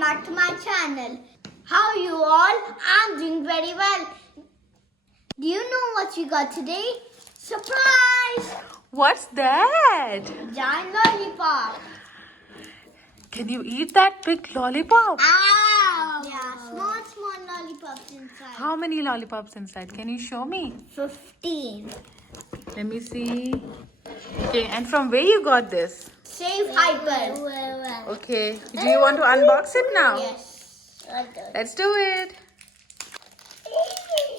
welcome back to my channel. How are you all? I'm doing very well. Do you know what we got today? Surprise! What's that? Giant lollipop. Can you eat that big lollipop? Ow! Yeah, small lollipops inside. How many lollipops inside? Can you show me? 15. Let me see. Okay, and from where you got this? Save Hyper. Okay, do you want to unbox it now? Yes. Let's do it.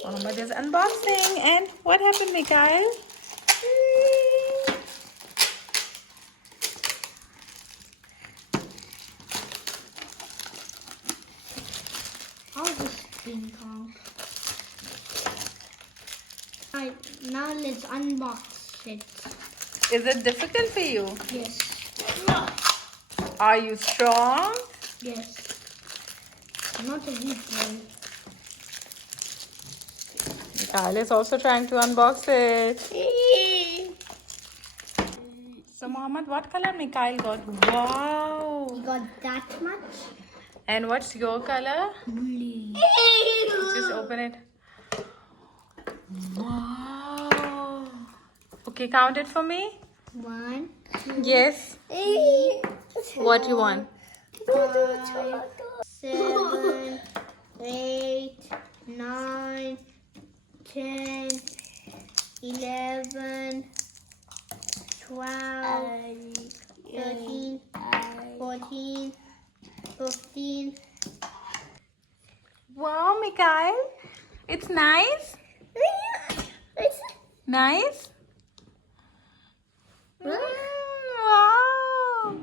Mohammed is unboxing. And what happened, Mikhail? How's this King Kong? Alright, now let's unbox it. Is it difficult for you? Yes. Are you strong? Yes. Not a huge one. Mikhail is also trying to unbox it. So, Mohammed, what color Mikhail got? Wow. You got that much? And what's your color? Blue. Just open it. Wow. Okay, count it for me. 1, 2, Yes. 3, What you want? 5, 7, 8, 9, 10, 11, 12, 13, 14, 15. Wow, Mikhail. It's nice. Nice. Wow.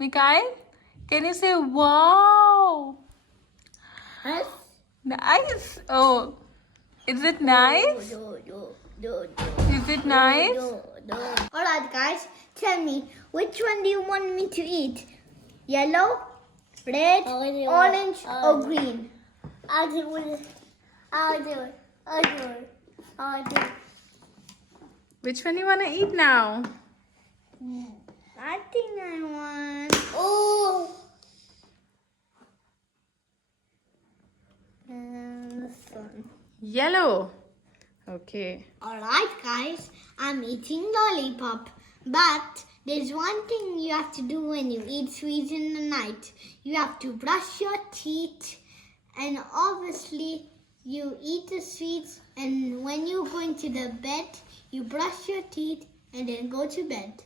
Mikhail, can you say wow? Nice. Oh, is it nice? Is it nice? Alright guys, tell me, which one do you want me to eat? Yellow, red, orange or green? I'll do it. Which one you want to eat now? I think I want... Oh! This one. Yellow. Okay. Alright guys, I'm eating lollipop. But there's one thing you have to do when you eat sweets in the night. You have to brush your teeth, and obviously you eat the sweets, and when you're going to the bed, you brush your teeth and then go to bed.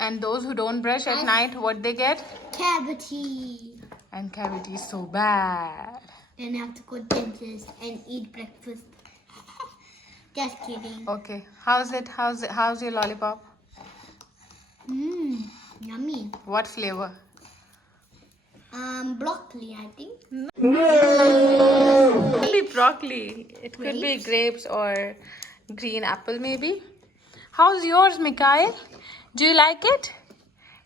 And those who don't brush at night, what they get? Cavity. And cavity is so bad. Then you have to go to dentist and eat breakfast. Just kidding. Okay. How's it? How's your lollipop? Yummy. What flavor? Broccoli, I think. It could be broccoli. It could be grapes or green apple maybe. How's yours, Mikhail? Do you like it?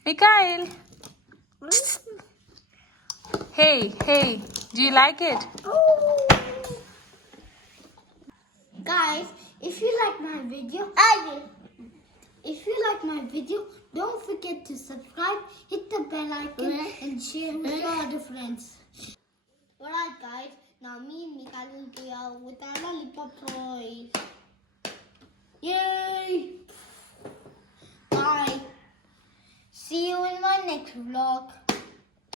Mikhail. Hey, do you like it? Guys, if you like my video, don't forget to subscribe, hit the bell icon, and share with your other friends. Alright guys, now me and Mikhail will go out with our lollipop toys. Yay! Bye. See you in my next vlog.